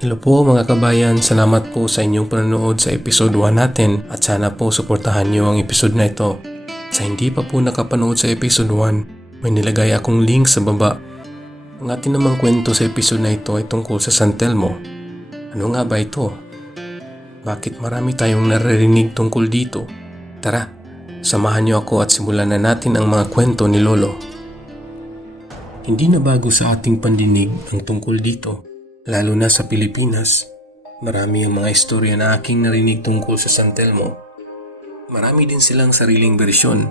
Hello po mga kabayan, salamat po sa inyong panonood sa episode 1 natin at sana po suportahan niyo ang episode na ito. Sa hindi pa po nakapanood sa episode 1, may nilagay akong link sa baba. Ang atin namang kwento sa episode na ito ay tungkol sa San Telmo. Ano nga ba ito? Bakit marami tayong naririnig tungkol dito? Tara, samahan niyo ako at simulan na natin ang mga kwento ni Lolo. Hindi na bago sa ating pandinig ang tungkol dito. Lalo na sa Pilipinas, marami ang mga istorya na aking narinig tungkol sa San Telmo. Marami din silang sariling bersyon.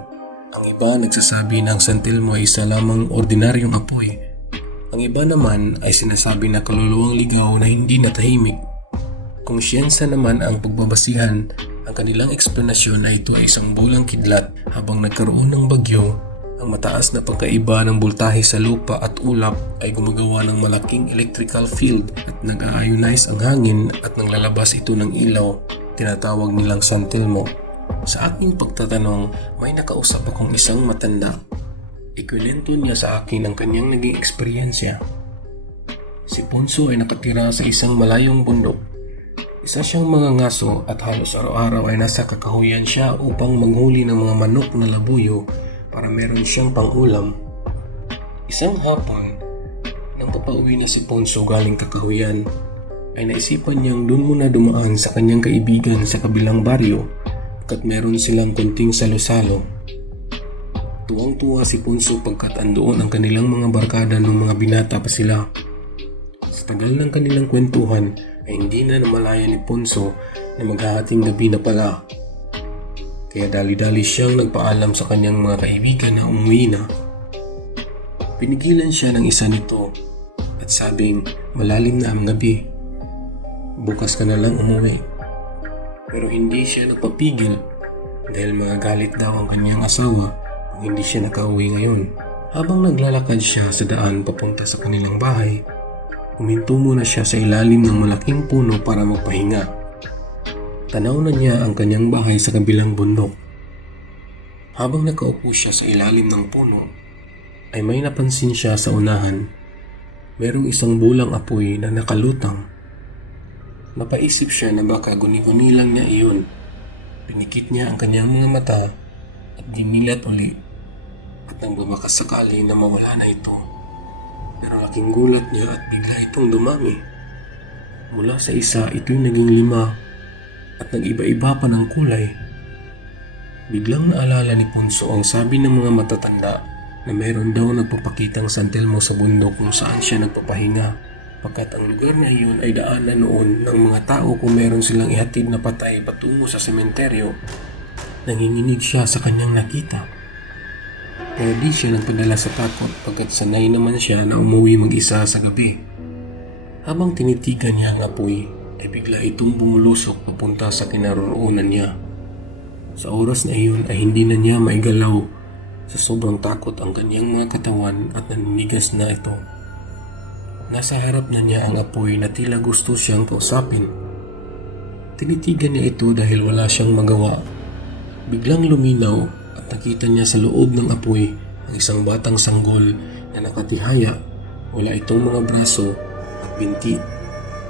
Ang iba nagsasabi na ang San Telmo ay isa lamang ordinaryong apoy. Ang iba naman ay sinasabi na kaluluwang ligaw na hindi natahimik. Kung siyensa naman ang pagbabasihan, ang kanilang eksplanasyon na ito ay isang bulang kidlat habang nagkaroon ng bagyo ang mataas na pagkaiba ng voltahe sa lupa at ulap ay gumagawa ng malaking electrical field at nag-ionize ang hangin at nanglalabas ito ng ilaw, tinatawag nilang San Telmo. Sa aking pagtatanong, may nakausap akong isang matanda. Ikwento niya sa akin ang kanyang naging eksperyensya. Si Ponso ay nakatira sa isang malayong bundok. Isa siyang mga ngaso at halos araw-araw ay nasa kakahuyan siya upang manghuli ng mga manok na labuyo para meron siyang pangulam. Isang hapon, nang papauwi na si Ponso galing kakahuyan, ay naisipan niyang doon muna dumaan sa kanyang kaibigan sa kabilang baryo pagkat meron silang kunting salo-salo. Tuwang-tuwa si Ponso pagkat andoon ang kanilang mga barkada nung mga binata pa sila. Sa tagal ng kanilang kwentuhan ay hindi na namalaya ni Ponso na maghahating gabi na pala kaya dali-dali siyang nagpaalam sa kanyang mga kaibigan na umuwi na. Pinigilan siya ng isa nito at sabing malalim na ang gabi. Bukas ka na lang umuwi. Pero hindi siya napapigil dahil mga galit daw ang kanyang asawa kung hindi siya nakauwi ngayon. Habang naglalakad siya sa daan papunta sa kanilang bahay, huminto muna siya sa ilalim ng malaking puno para magpahinga. Tanaw na niya ang kanyang bahay sa kabilang bundok. Habang nakaupo siya sa ilalim ng puno, ay may napansin siya sa unahan. Merong isang bulang apoy na nakalutang. Mapaisip siya na baka guni-guni lang niya iyon. Pinikit niya ang kanyang mga mata at dinilat uli at nang bumakas sakali na mawala na ito. Pero laking gulat niya at bigla itong dumami. Mula sa isa, ito'y naging lima at nag-iba-iba pa ng kulay. Biglang naalala ni Punso ang sabi ng mga matatanda na mayroon daw nagpapakitang santelmo sa bundok kung saan siya nagpapahinga pagkat ang lugar na iyon ay daanan noon ng mga tao kung meron silang ihatid na patay patungo sa sementeryo. Nanginginig siya sa kanyang nakita. Pero di siya nagpadala sa takot pagkat sanay naman siya na umuwi mag-isa sa gabi. Habang tinitigan niya ang apoy, ay bigla itong bumulusok papunta sa kinaroroonan niya. Sa oras na iyon ay hindi na niya maigalaw sa sobrang takot ang kanyang mga katawan at naninigas na ito. Nasa harap na niya ang apoy na tila gusto siyang kausapin. Tinitigan niya ito dahil wala siyang magawa. Biglang luminaw at nakita niya sa loob ng apoy ang isang batang sanggol na nakatihaya. Wala itong mga braso at binti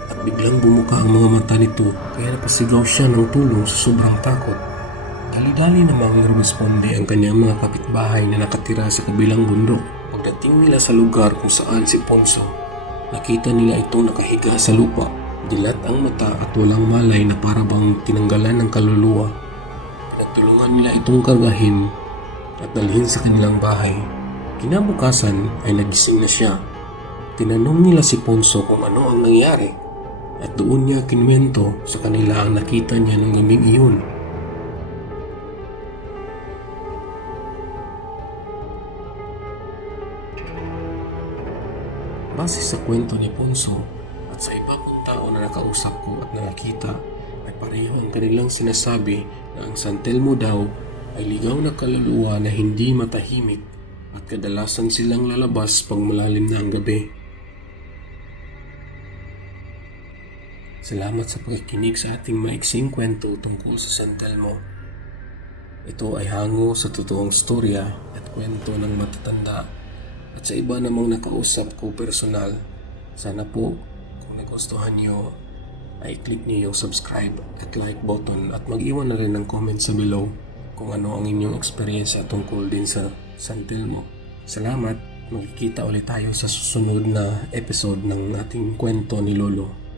at biglang bumuka ang mga mata nito kaya napasigaw siya ng tulong sa sobrang takot. Dali-dali namang responde ang kanyang mga kapitbahay na nakatira sa kabilang bundok. Pagdating nila sa lugar kung saan si Ponso, nakita nila itong nakahiga sa lupa. Dilat ang mata at walang malay na para bang tinanggalan ng kaluluwa. Pinagtulungan nila itong kargahin at dalhin sa kanilang bahay. Kinabukasan ay nagising na siya. Tinanong nila si Ponso kung ano ang nangyari at doon niya kinwento sa kanila ang nakita niya ng gabing iyon. Base sa kwento ni Ponso at sa iba pang tao na nakausap ko at nakakita ay pareho ang kanilang sinasabi na ang San Telmo daw ay ligaw na kaluluwa na hindi matahimik at kadalasan silang lalabas pag malalim na ang gabi. Salamat sa pagkikinig sa ating maiksing kwento tungkol sa San Telmo. Ito ay hango sa totoong storya at kwento ng matatanda at sa iba namang nakausap ko personal. Sana po kung nagustuhan nyo, ay click nyo yung subscribe at like button at mag-iwan na rin ng comment sa below kung ano ang inyong experience tungkol din sa San Telmo. Salamat! Magkikita ulit tayo sa susunod na episode ng ating kwento ni Lolo.